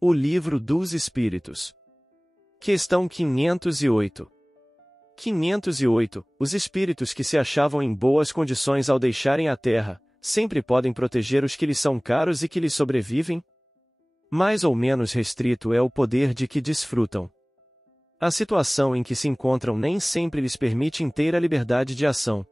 O Livro dos Espíritos. Questão 508. 508. Os espíritos que se achavam em boas condições ao deixarem a Terra, sempre podem proteger os que lhes são caros e que lhes sobrevivem? Mais ou menos restrito é o poder de que desfrutam. A situação em que se encontram nem sempre lhes permite inteira liberdade de ação,